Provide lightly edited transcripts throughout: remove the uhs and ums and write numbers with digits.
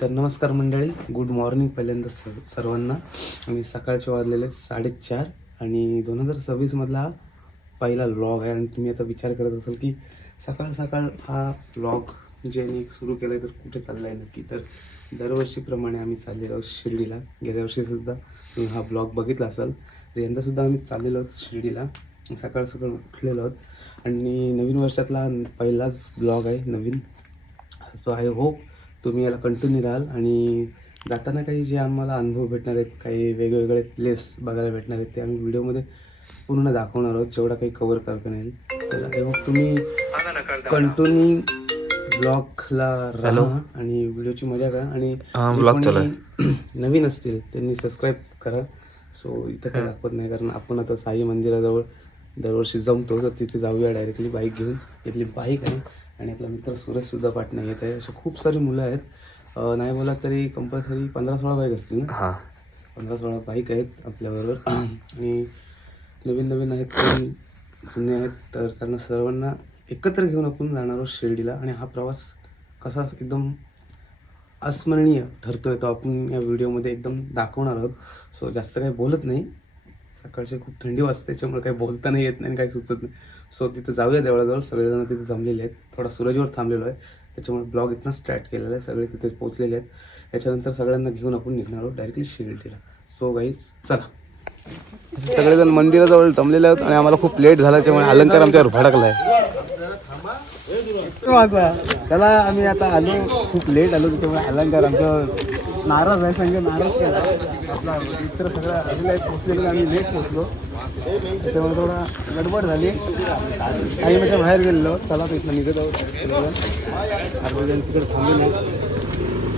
तर नमस्कार मंडळी, गुड मॉर्निंग पहिल्यांदा सर्वांना. आणि सकाळचे वाजलेले 4:30 आणि 2026मधला हा पहिला व्लॉग आहे. आणि तुम्ही आता विचार करत असाल की सकाळ सकाळ हा व्लॉग जे मी सुरू केला आहे तर कुठे चालला आहे नक्की. तर दरवर्षीप्रमाणे आम्ही चाललेलो आहोत शिर्डीला. गेल्या वर्षीसुद्धा तुम्ही हा ब्लॉग बघितला असाल, तर यंदासुद्धा आम्ही चाललेलो आहोत शिर्डीला. सकाळ सकाळ उठलेलो आहोत आणि नवीन वर्षातला पहिलाच ब्लॉग आहे नवीन. सो आय होप तुम्ही याला कंटिन्यू राहाल आणि जाताना काही जे आम्हाला अनुभव भेटणार आहेत, काही वेगवेगळे प्लेस बघायला भेटणार आहेत, ते आम्ही व्हिडिओमध्ये पूर्ण दाखवणार आहोत, जेवढा काही कवर करता येईल. तर आय होप तुम्ही कंटिन्यू ब्लॉगला राहा आणि व्हिडिओची मजा करा. आणि जे कोणी नवीन असतील त्यांनी सबस्क्राईब करा. सो इथं काही दाखवत नाही, कारण आपण आता साई मंदिराजवळ दरवर्षी जमतो, तर तिथे जाऊया डायरेक्टली बाईक घेऊन. इथली बाईक आहे आणि आपला मित्र सूरजसुद्धा पाठण्या येत आहे. अशा खूप सारी मुलं आहेत, नाही बोला तरी कंपल्सरी 15-16 बाईक असतील ना. हां, 15-16 बाईक आहेत आपल्याबरोबर. आणि नवीन नवीन आहेत, कोणी जुने आहेत, तर त्यांना सर्वांना एकत्र घेऊन आपण जाणार आहोत शिर्डीला. आणि हा प्रवास कसा एकदम अस्मरणीय ठरतोय तो आपण या व्हिडिओमध्ये एकदम दाखवणार आहोत. सो जास्त काही बोलत नाही, सकाळची खूप थंडी वाजते त्याच्यामुळे काही बोलता नाही येत नाही आणि काही सुचत नाही. सो तिथे जाऊया देवळाजवळ, सगळेजण तिथे जमलेले आहेत. थोडा सूरजवर थांबलेलो आहे त्याच्यामुळे ब्लॉग इथनं स्टार्ट केलेला आहे. सगळे तिथे पोहोचलेले आहेत. याच्यानंतर सगळ्यांना घेऊन आपण निघणार आहोत डायरेक्टली शिर्डीला. सो गाईज चला. सगळेजण मंदिराजवळ जमलेले आहेत आणि आम्हाला खूप लेट झाला, त्याच्यामुळे अलंकार आमच्यावर भडकला आहे. त्याला आम्ही आता आलो, खूप लेट आलो, त्याच्यामुळे अलंकार आमचं नाराज आहे, संघ नाराज केला. आपला मित्र सगळं आलेला आहे, पोचलेलं, आम्ही लेट पोचलो, त्याच्यामुळे थोडा गडबड झाली. काही म्हणजे बाहेर गेलेलो, चला तर इथं निघत आहोत. अर्धजण तिकडे थांबले नाही.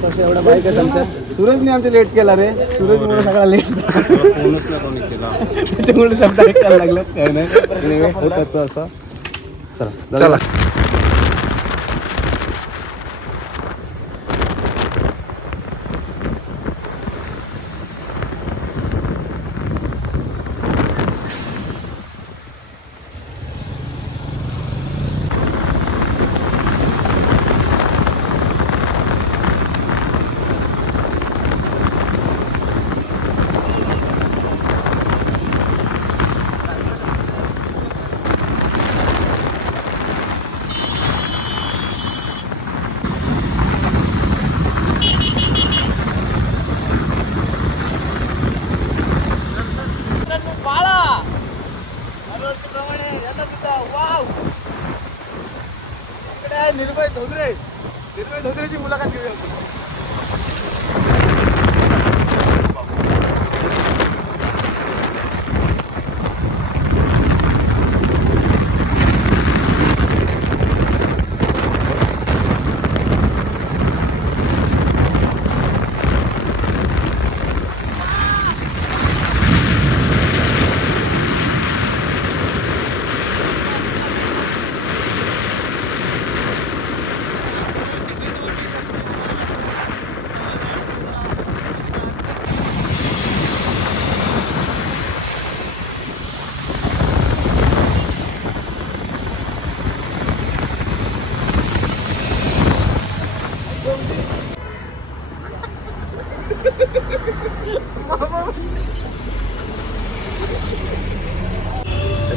तसं एवढा बाईक आहे आमच्या. सूरजने आमच्या लेट केला रे, सूरजमुळे सगळा लेट केला, त्याच्यामुळे शब्द ऐकायला लागलं. काय नाही होत असं. चला चला. निर्भय धोत्रेची मुलाखत घेऊया.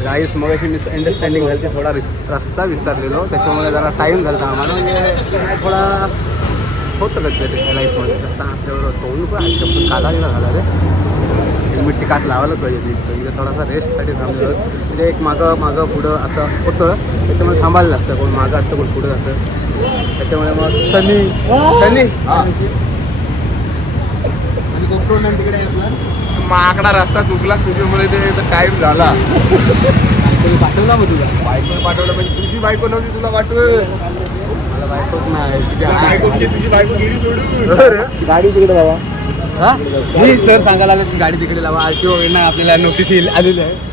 गाईस मगाशी मिसअंडरस्टँडिंग झाली, थोडा रस्ता विसरलेलो, त्याच्यामुळे जरा टाईम झाला आम्हाला. म्हणजे थोडा होतं कधीतरी लाईफमध्ये. आता आपल्याबरोबर तोंड पण शब्द काढायला झाला रे. हेल्मेटची काट लावायलाच पाहिजे तिथं. थोडासा रेस्टसाठी थांबलेलो, म्हणजे एक मागं पुढं असं होतं, त्याच्यामुळे थांबायला लागतं. कोण मागं असतं, कोण पुढं जातं, त्याच्यामुळे मग सनी आणि गोप्रो तिकडे आहे आपला माकडा रस्ता चुकला तुझ्यामुळे, ते टाइम झाला. पाठवला मग तुला बायको पाठवलं, म्हणजे तुझी बायको नव्हती तुला पाठवलं. मला बायकोच नाही, तुझी बायको गेली सोडून. गाडी तिकडे लावा. हा हे सर सांगायला आलं की गाडी तिकडे लावा. RTO ना आपल्याला नोटीस आलेली आहे.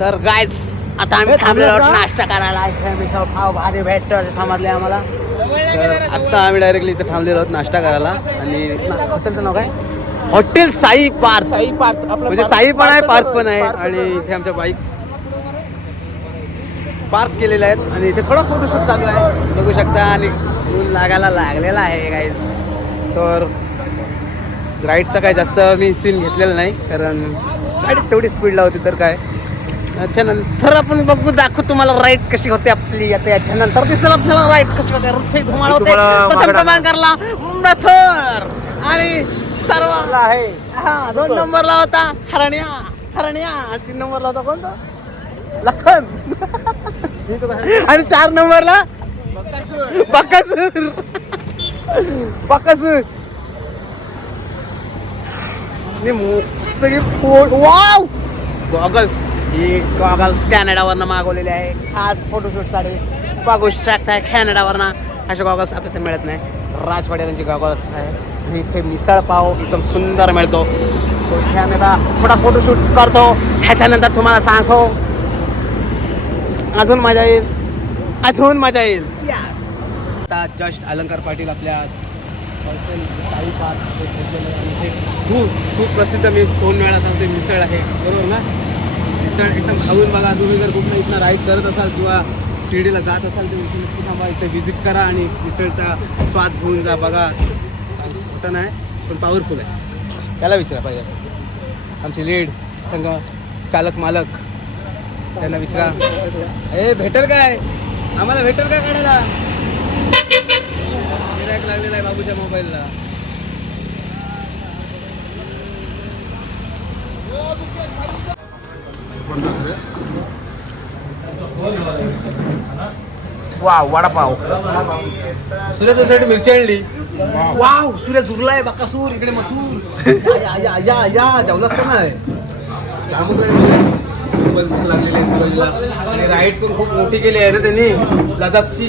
तर गाईज आता आम्ही थांबलेलो आहोत नाश्ता करायला. इथे मिसळ पाव भारी भेटतो समजले आम्हाला. तर तर आत्ता आम्ही डायरेक्टली इथे थांबलेलो आहोत नाश्ता करायला आणि हॉटेलचं नाव काय हॉटेल साई पार्क म्हणजे साई पण आहे पार्क पण आहे आणि इथे आमच्या बाईक्स पार्क केलेल्या आहेत आणि इथे थोडा फोटोशूट चालू आहे बघू शकता आणि ऊन लागायला लागलेला आहे गाईज. तर राईडचा काय जास्त मी सीन घेतलेला नाही कारण गाडीत तेवढी स्पीडला होती तर काय. याच्यानंतर आपण बघू दाखवू तुम्हाला राईड कशी होते आपली. आता याच्यानंतर दिसेल आपल्याला राईड कशी होते. रोजचे धुमाळ होते प्रथम क्रमांकाला मथुर आणि सर्व आहे 2 नंबरला होता हरण्या आणि 3 नंबरला होता कोणता लखन आणि 4 नंबरला बकासूर मस्त वाव गॉगल्स ही गॉगल्स कॅनडावरनं मागवलेले आहे खास फोटोशूटसाठी बघू शकता. कॅनडावरनं असे गॉगल्स आपल्याला मिळत नाही. राजवाड्यांची गॉगल्स आहे आणि इथे मिसळ पाव एकदम सुंदर मिळतो. सो इथे आम्ही आता थोडा फोटोशूट करतो त्याच्यानंतर तुम्हाला सांगतो अजून मजा येईल. आता जस्ट अलंकार पाटील आपल्या साई पार्क खूप प्रसिद्ध मी 2 वेळा सांगते मिसळ आहे बरोबर ना. मिसळ एकदम खाऊन बघा. तुम्ही जर कुठलं इथनं राईड करत असाल किंवा शिर्डीला जात असाल तर इथे थांबा इथे व्हिजिट करा आणि मिसळचा स्वाद घेऊन जा. बघा मोठं नाही पण पॉवरफुल आहे. त्याला विचारा पाहिजे आमचे लीड संघ चालक मालक त्यांना विचारा भेटेल काय आम्हाला भेटेल काय काढायला. गिऱ्हाईक लागलेला आहे बाबूच्या मोबाईलला. वाव वडापाव सूर्या तुझ्यासाठी मिरची आणली. वाव सूर्या झुरलाय बकासूर इकडे मथुर या जेवलाच का नाही. जामून खूपच भूक लागलेली आहे सूरजला आणि राईड पण खूप मोठी केली आहे ना त्यांनी लदाखची.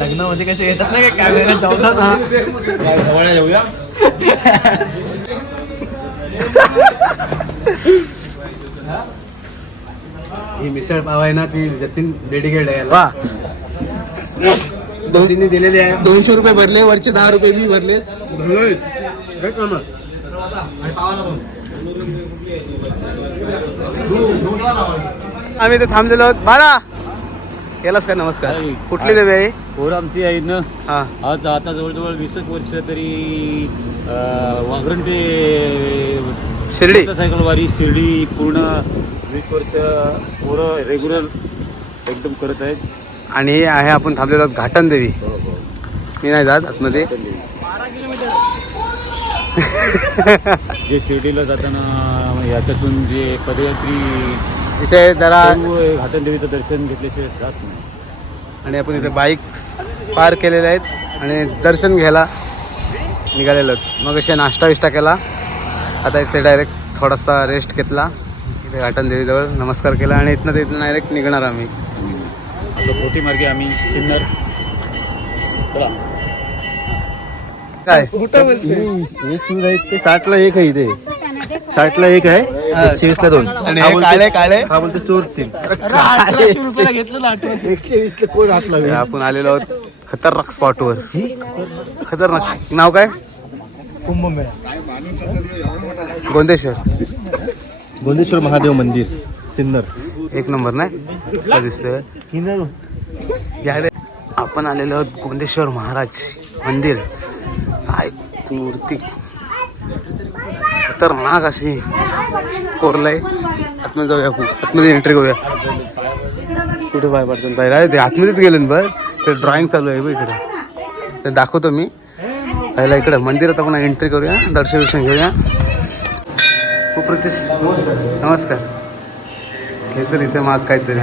लग्नामध्ये कसे येतात ना काय कॅमेरा जेवतात ना जवळ येऊया. ही मिसळ पाव आहे ना ती जतीन डेडिकेट आहे. वा तिने दिलेली आहे. 200 रुपये भरले वरचे 10 रुपये मी भरले. आम्ही ते थांबलेलो आहोत. बाळा केलास का नमस्कार. कुठली देवी आहे पोर आमची आहे ना. हा आज आता जवळजवळ 20 वर्ष तरी वाघरण ते शिर्डी सायकलवारी शिर्डी पूर्ण 20 वर्ष पोरं रेग्युलर एकदम करत आहेत. आणि हे आहे आपण थांबलेलो आहोत घाटन देवी. मी नाही जात आतमध्ये. जे शिर्डीला जाताना याच्यातून जे पदयात्री इथे जरा घाटन देवीचं दर्शन घेतल्याशिवाय जात नाही. आणि आपण इथे बाईक्स पार्क केलेल्या आहेत आणि दर्शन घ्यायला निघालेलो आहोत. मग असे नाश्ता विष्टा केला. आता इथे डायरेक्ट थोडासा रेस्ट घेतला इथे घाटन देवीजवळ नमस्कार केला आणि इथनं डायरेक्ट निघणार आम्ही. कोटी मार्गे आम्ही सिन्नर काय हे शूज आहेत ते 60ला 1 आहे. इथे 60ला 1 आहे 120ला 2 आणि हे काळे हा बोलते चोर 3 120ला कोण हात लावेल. आपण आलेलो आहोत खतरनाक स्पॉटवर. खतरनाक नाव काय गोंदेश्वर महादेव मंदिर सिन्नर. 1 नंबर नाही दिसतोय. याकडे आपण आलेलो आहोत गोंदेश्वर महाराज मंदिर. काय मूर्ती खतरनाक अशी कोरलंय. आतमध्ये जाऊया आपण आतमध्ये एंट्री करूया. कुठे बाय पडतात बाहेर ते आतमध्येच गेले ना बघ. ते ड्रॉइंग चालू आहे बघ इकडे ते दाखवतो मी. पहिला इकडं मंदिरात आपण एंट्री करूया दर्शन घेऊया. खूप प्रतीश नमस्कार. घ्यायचं इथे माग काहीतरी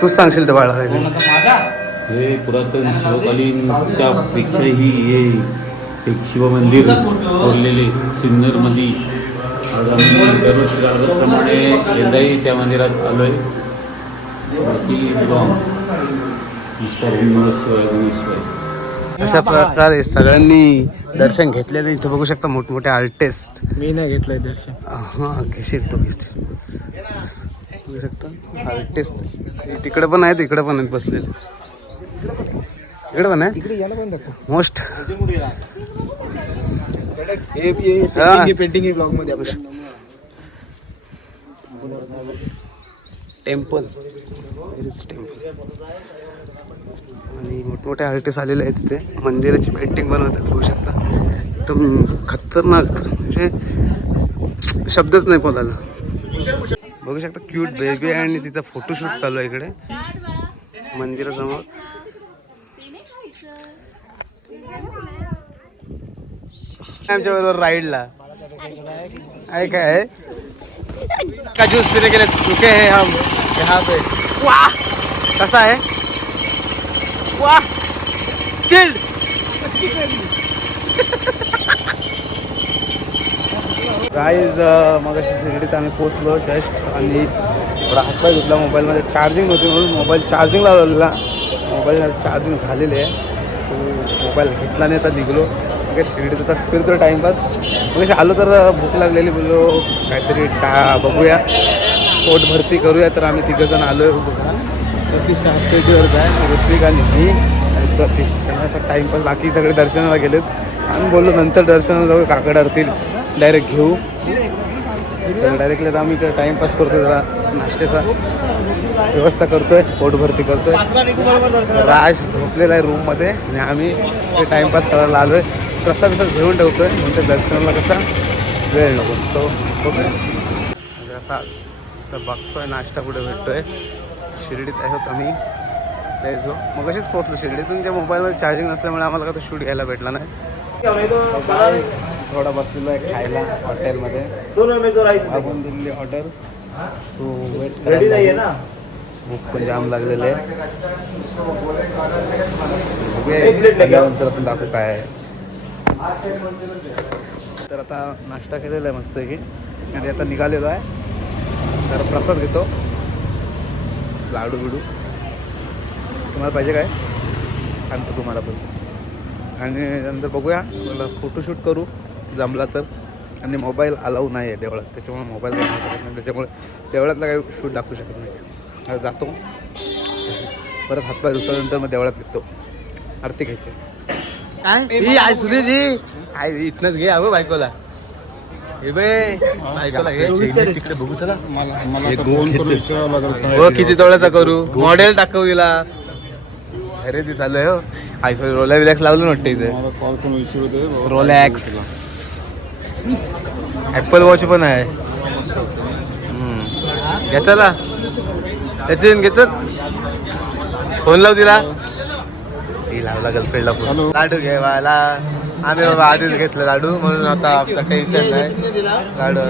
तूच सांगशील तर बाळा. हे पुरातन शिवकालीनच्या पेक्षाही हे एक शिवमंदिर कोरलेले सिन्नरमध्ये. आज आम्ही दरवर्षी प्रमाणे यंदाही त्या मंदिरात आलो आहे. बाकी अशा प्रकारे सगळ्यांनी दर्शन घेतलेलं. इथे बघू शकता मोठमोठे आर्टिस्ट. मी नाही घेतलंय दर्शन. हा घेशील तो घेते. बघू शकता आर्टिस्ट तिकडे पण आहेत, इकडे पण आहेत बसलेले. इकडे पण आहे तिकडे याला पण दाखव. मोस्ट पेंटिंग ब्लॉग मध्ये टेम्पल आणि मोठमोठे आर्टिस्ट आलेले आहेत तिथे. मंदिराची पेंटिंग बनवतात बघू शकता. एकदम खतरनाक, म्हणजे शब्दच नाही बोलायला. बघू शकता क्यूट बेबी आहे आणि तिचा फोटोशूट चालू आहे इकडे मंदिरासमोर. आमच्या बरोबर राईडला आहे काय का ज्यूस पिने के लिए रुके हैं हम यहाँ पे. वाह कसा है, वाह चिल्ड. गाईज मग अशी शिर्डीत आम्ही पोचलो जस्ट आणि थोडा हातपाय धुतला. मोबाईलमध्ये चार्जिंग नव्हती म्हणून मोबाईल चार्जिंग लावलेला. मोबाईल चार्जिंग झालेली आहे. सो मोबाईल घेतला नाही तर निघलो. मग शिर्डीत आता फिरतो टाईमपास. मग आलो तर भूक लागलेली, बोललो काहीतरी बघूया, पोट भरती करूया. तर आम्ही तिघंजण आलो आहे. बघा प्रतीश हाफपेटीवरच आहे, ऋत्विक आणि मी आणि प्रतीश. असा टाईमपास. बाकी सगळे दर्शनाला गेलेत. आम्ही बोललो नंतर दर्शनाला जाऊ, काकड आरतील डायरेक्ट घेऊ. तर डायरेक्टली आता आम्ही इकडे टाईमपास करतोय, जरा नाश्त्याचा व्यवस्था करतोय, पोट भरती करतोय. राज झोपलेला आहे रूममध्ये आणि आम्ही ते टाईमपास करायला आलो आहे. प्रसाद बिसाद घेऊन ठेवतोय म्हणजे दर्शनाला कसा वेळ नको तो. ओके म्हणजे असा बघतोय नाश्ता कुठे भेटतोय. शिर्डीत आहोत आम्ही. जायचो मग अशीच पोहोचलो शिर्डीतून. त्या मोबाईलमध्ये चार्जिंग नसल्यामुळे आम्हाला का तो शूट घ्यायला भेटला नाही. थोडा बसलेलो आहे खायला हॉटेलमध्ये. आपण दिलेली ऑर्डर. सो वेट करायला भूक पण जाम लागलेले आहे. त्यानंतर आपण दाखवू काय आहे. तर आता नाश्ता केलेला आहे मस्त की आणि आता निघालेलो आहे. तर प्रसाद घेतो, लाडू बिडू. तुम्हाला पाहिजे काय आणतो तुम्हाला पण. आणि नंतर बघूया, मला फोटोशूट करू जमला तर. आणि मोबाईल अलाऊ नाही आहे देवळात, त्याच्यामुळे मोबाईल काही नाही शकत नाही. त्याच्यामुळे देवळातला काही शूट दाखवू शकत नाही. जातो परत हातपाय धुतल्यानंतर मग देवळात निघतो. आरती घ्यायची काय आई सुरेशजी. आई इथनंच घे अगो बायकोला. हे बायकोला घे तिकडे बघू. चला हो किती तोळ्याचा करू, मॉडेल दाखवू तिला. अरे ती चालू आहे हो. आई सॉरी रोलॅक्स लावलं वाटतं इथे. रोलॅक्स ॲपल वॉच पण आहे. घेतला येते घेत फोन लाव तिला. ती लावला गर्लफ्रेंडला फोन. लाडू घ्यायला आम्ही बाबा आधीच घेतलं लाडू, म्हणून आता आमचं टेन्शन नाही. लाडू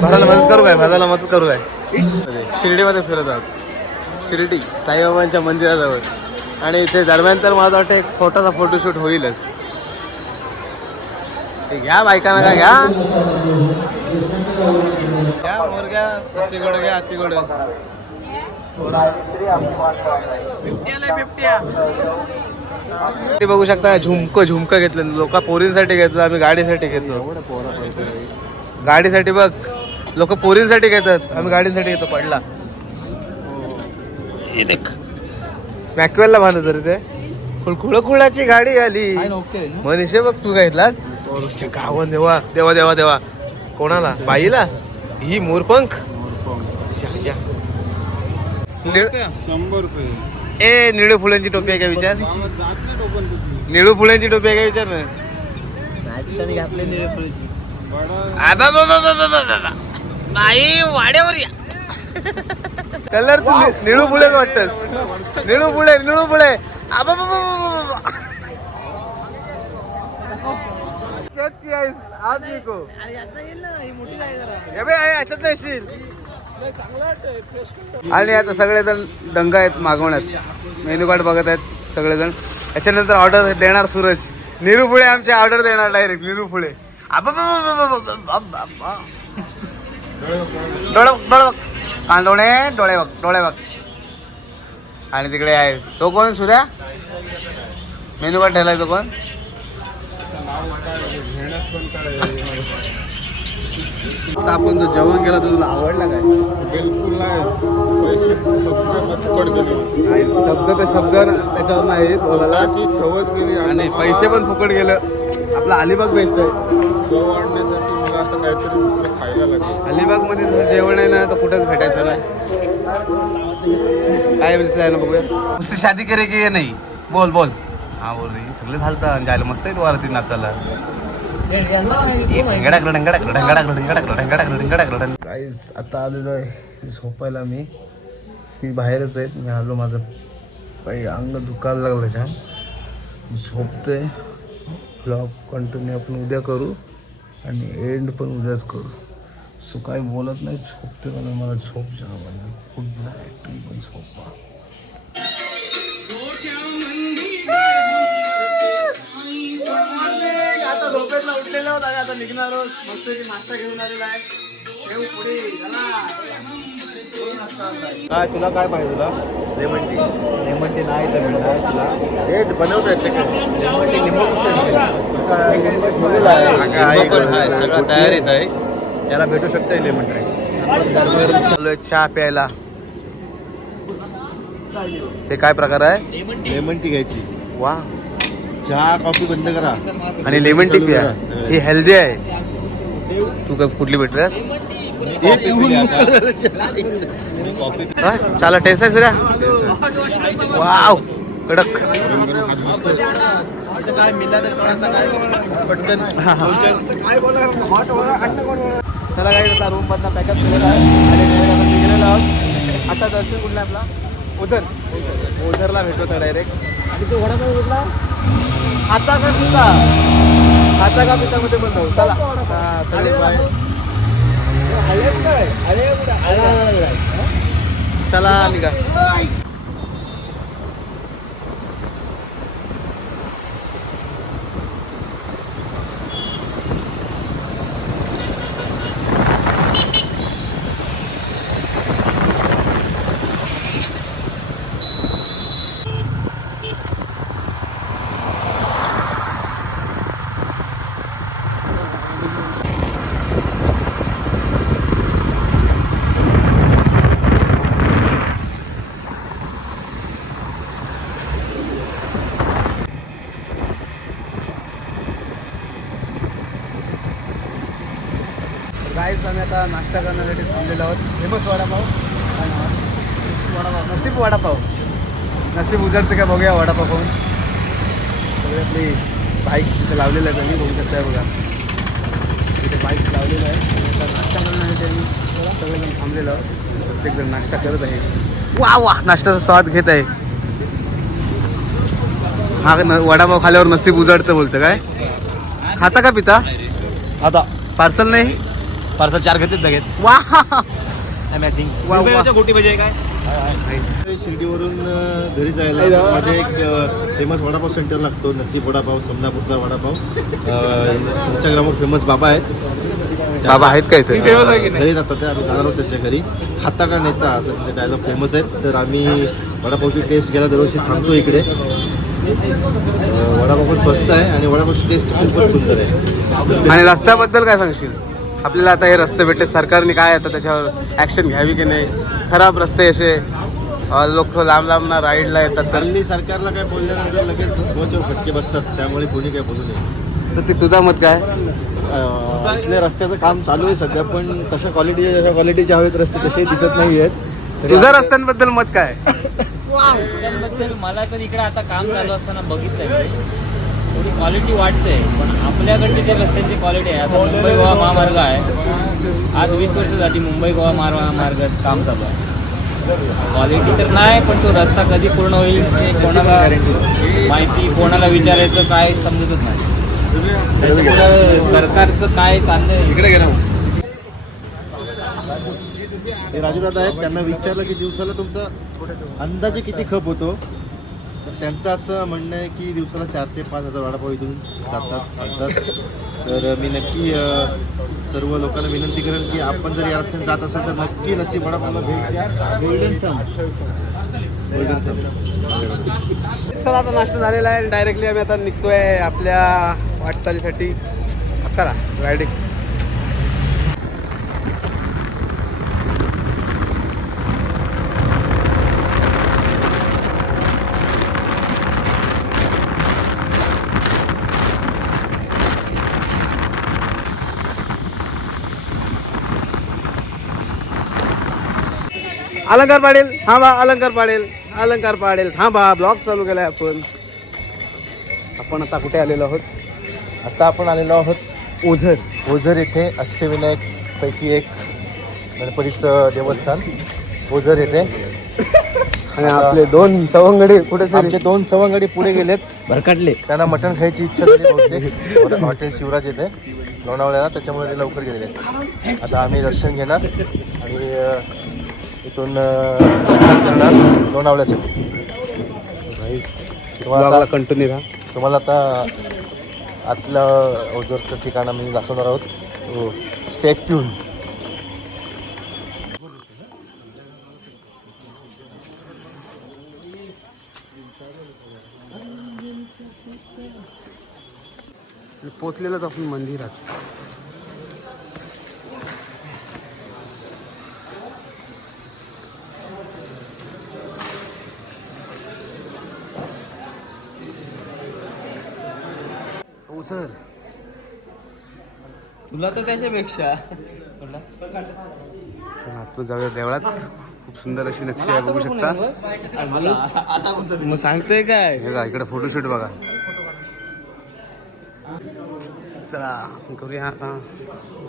भरायला मदत करू काय, भरायला मदत करू काय. शिर्डीमध्ये फिरत आहोत. शिर्डी साईबाबांच्या मंदिराजवळ. आणि इथे दरम्यान तर मला वाटतं एक छोटासा फोटोशूट होईलच. घ्या बायकांना का घ्या घ्या वर घ्या. हत्तीकडे घ्या हत्तीकडे. ते बघू शकता झुमकं घेतलं. लोक पोरींसाठी घेतात, आम्ही गाडीसाठी घेतो. गाडीसाठी बघ लोक पोरींसाठी घेतात, आम्ही गाडीसाठी घेतो. पडला स्मॅकवेलला बांधत तरी ते खुळखुळाची गाडी आली. मनीषे बघ तू घेतलास गावन. देवा देवा देवा देवा. कोणाला बाईला ही मोरपंख. 100 रुपये. ए निळू फुलांची टोपी आहे का विचार. निळू फुलांची टोपी आहे का विचार ना. घातले निळे फुलाची बाई वाड्यावर या. कलर तू निळू फुले वाटतस. निळू फुले निळू फुले. आणि आता सगळेजण दंगा आहेत मागवण्यात. मेन्यू कार्ड बघत आहेत सगळेजण. याच्यानंतर ऑर्डर देणार सूरज. निरू फुले आमचे ऑर्डर देणार डायरेक्ट. निरू फुले डोळे बघ कांडोळे. डोळे बघ डोळे बघ. आणि तिकडे आहे तो कोण सूर्या मेनू कार्ड ठेवलाय तो कोण आता आपण जो जेवण केला तो तुला आवडला काय बिलकुल नाही पैसे सगळे फुकट गेले शब्द ते शब्द त्याच्यावर नाही बोलायला चवच गेली आणि पैसे पण फुकट गेलं आपला अलिबाग बेस्ट आहे चव आणण्यासाठी मला आता काहीतरी दुसरं खायला लागेल अलिबाग मध्ये जसं जेवण आहे ना तर कुठेच भेटायचं नाही काय दिसलं आहे ना बघूया नुसती शादी करे की नाही बोल बोल हा बोल रे सगळे झालतं जायला मस्त आहे वारती नाचायला काहीच आता आलेलो आहे झोपायला मी ती बाहेरच आहेत मी आलो माझं काही अंग दुखायला लागलं छान झोपतंय ब्लॉग कंटिन्यू आपण उद्या करू आणि एंड पण उद्याच करू सो काही बोलत नाही झोपते पण मला झोप जावं गुड नाईट तुम्ही पण झोपा आता झोपेतला उठलेला होता आता निघणार आहोत मस्त नाश्ता घेऊन आलेला आहे ठेव पुढे काय तुला काय पाहिजे तुला लेमन टी नाही तर मिळणार तुला हे बनवता येते का तयार येत आहे त्याला भेटू शकते लेमन टी चालू चहा प्यायला हे काय प्रकार आहे लेमन टी घ्यायची वा चहा कॉफी बंद करा आणि लेमन टी प्या ही हेल्दी आहे तू काय कुठली भेटल्यास चला टेस्ट आहे सूर्या वाव कडक काय मिळालं तर थोडासा काय पटकन त्याला काय आता रूम मधला पॅकअप केलेला आहे आणि निघालेला आहोत आता दर्शन कुठला आपला ओझर ओझरला भेटतो डायरेक्ट आणि तो वडापाव कुठला आता का पिता आता का पितामध्ये पण जाऊ चला चला निघा गाईज आम्ही आता नाश्ता करण्यासाठी थांबलेलो आहोत फेमस वडापाव नसीब वडापाव नसीब उजडते का बघूया वडापाव पाहून सगळे आपली बाईक्स तिथे लावलेल्या आहेत आम्ही बघू शकताय बघा तिथे बाईक्स लावलेलं आहे आता नाश्ता करण्यासाठी आम्ही सगळेजण थांबलेलो आहोत प्रत्येकजण नाश्ता करत आहे वा वा नाश्त्याचा स्वाद घेत आहे हा वडापाव खाल्यावर नसीब उजडतं बोलतं काय खाता का पिता आता पार्सल नाही पार्सल 4 घेतात घेत वा गोटी पाहिजे काय शिर्डीवरून घरी जायला मध्ये एक फेमस वडापाव सेंटर लागतो नसीब वडापाव समनापूरचा वडापाव इंस्टाग्रामवर फेमस बाबा आहेत बाबा आहेत काय ते घरी जातात ते आम्ही जाणार आहोत त्यांच्या घरी खाता का नाही असं त्यांच्या काय फेमस आहेत तर आम्ही वडापावची टेस्ट घ्यायला दरवर्षी थांबतो इकडे वडापाव पण स्वस्त आहे आणि वडापावची टेस्ट खूपच सुंदर आहे आणि रस्त्याबद्दल काय सांगशील आपल्याला आता हे रस्ते भेटले सरकारने काय आता त्याच्यावर ॲक्शन घ्यावी की नाही खराब रस्ते असे लोक लांब लांब ना राईडला येतात तर हल्ली सरकारला काय बोलल्यानंतर लगेच दोनच्या फटके बसतात त्यामुळे कोणी काय बोलू नये तर ते तुझा मत काय इथल्या रस्त्याचं काम चालू आहे सध्या पण तशा क्वालिटीचे हवेत रस्ते तसे दिसत नाही आहेत तुझ्या रस्त्यांबद्दल मत काय रस्त्यांबद्दल मला तर इकडे आता काम चालू असताना बघितलंय थोडी क्वालिटी वाटते पण आपल्याकडची जे रस्त्यांची क्वालिटी आहे आता मुंबई गोवा महामार्ग आहे आज 20 वर्ष झाली मुंबई गोवा महामार्ग काम चालू आहे क्वालिटी तर नाही पण तो रस्ता कधी पूर्ण होईल ते कोणाला माहिती कोणाला विचारायचं काय समजतच नाही त्याच्यामुळं सरकारचं काय चाललंय इकडे गेला हे राजूदादा आहेत त्यांना विचारलं की दिवसाला तुमचा अंदाजे किती खप होतो तर त्यांचं असं म्हणणं आहे की दिवसाला 4,000 ते 5,000 वडापाव इथून जातात सांगतात. तर मी नक्की सर्व लोकांना विनंती करेन की आपण जर या रस्त्याने जात असेल तर नक्की नसीब वडापावला भेट द्या. Golden thumb. Golden thumb. चला आता नाश्ता झालेला आहे. डायरेक्टली आम्ही आता निघतोय आपल्या वाटचालीसाठी. चला रायडिंग. अलंकार पाडेल थांबा. अलंकार पाडेल थांबा. ब्लॉग चालू केलाय आपण आता कुठे आलेलो आहोत? आता आपण आलेलो आहोत ओझर येथे अष्टविनायक पैकी एक गणपतीचं देवस्थान ओझर येथे. आणि आपले 2 सवंगडी कुठे आमचे 2 सवंगडी पुढे गेलेत. भरकटले. त्यांना मटण खायची इच्छा झाली बहुतेक हॉटेल शिवराज येथे लोणावळ्याला, त्याच्यामुळे ते लवकर गेलेले आहेत. आता आम्ही दर्शन घेणार आणि इथून प्रस्थान करणार लोणावळ्यासाठी. ब्लॉगला कंटिन्यू राहा. तुम्हाला आता आतलं ओझरचं ठिकाण आम्ही दाखवणार आहोत. Stay tune. पोचलेलोच आपण मंदिरात. सर तुला तर त्याच्यापेक्षा आपण जाऊया देवळात. खूप सुंदर अशी नक्षी आहे, बघू शकता. मग सांगतोय काय? हे का इकडे फोटोशूट बघा. चला आपण करूया आता.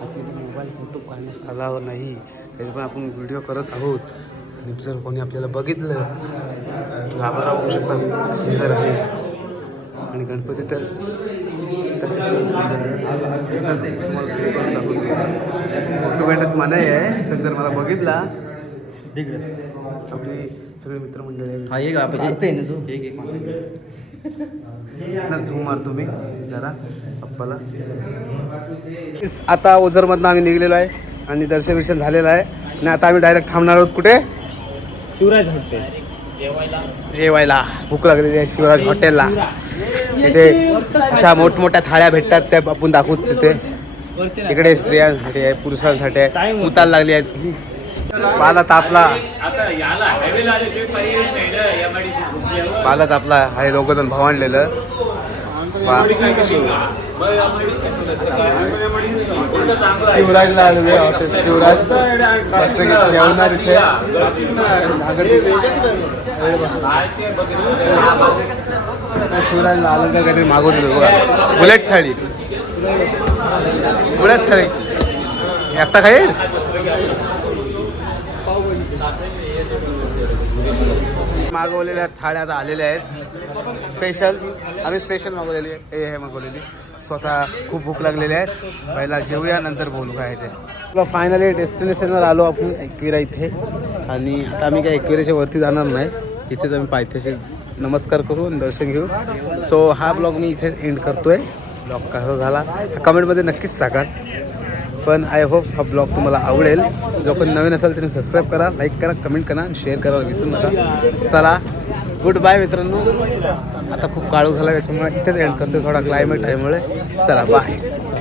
आपल्याला मोबाईल फोटो काढण्यास अलाव नाही, तरी पण आपण व्हिडिओ करत आहोत. आणि जर कोणी आपल्याला बघितलं तर गाभारा बघू शकता, खूप सुंदर आहे. आणि गणपती तर त्याच्याशिवाय सुंदर आहे. फोटो काढण्यास मनाई आहे, तर जर मला बघितला आपली सगळे मित्रमंडळी झूम मारतो मी जरा पप्पाला. आता ओझरमधनं आम्ही निघलेलो आहे आणि दर्शन झालेलं आहे. आणि आता आम्ही डायरेक्ट थांबणार आहोत कुठे? शिवराज हॉटेल जेवायला. भूक लागलेली आहे शिवराज हॉटेलला. तिथे अशा मोठमोठ्या थाळ्या भेटतात, त्या आपण दाखवूच तिथे. इकडे स्त्रियांसाठी आहे, पुरुषांसाठी आहे. उतार लागली आहे. पाला तापला हे दोघं जण भावंडलेलं. शिवराजला आलेलो हॉटेल शिवराज. मस्त जेवणार इथे. शिवराजला अलंकार काहीतरी मागवलेलं बघा. बुलेट थाळी एकटा खाईल. मागवलेल्या थाळ्या आता आलेल्या आहेत. स्पेशल आम्ही स्पेशल मागवलेली आहे. हे मागवलेली स्वतः. खूप भूक लागलेली आहे. पहिला जेवूया, नंतर बोलू काय ते. फायनली डेस्टिनेशनवर आलो आपण एकविरा इथे. आणि आता आम्ही काय एकविराच्या वरती जाणार नाही, इथेच आम्ही पायथ्याशी नमस्कार करू आणि दर्शन घेऊ. सो हा ब्लॉग मी इथेच एंड करतोय. ब्लॉग कसा झाला कमेंटमध्ये नक्कीच सांगा. पण आय होप हा ब्लॉग तुम्हाला आवडेल. जो कोणी नवीन असेल त्यांनी सबस्क्राईब करा, लाईक करा, कमेंट करा आणि शेअर करायला विसरू नका. चला गुड बाय मित्रांनो. आता खूप काळू झाला त्याच्यामुळे इथेच एंड करतो. थोडा क्लायमेट आहे मुळे. चला बाय.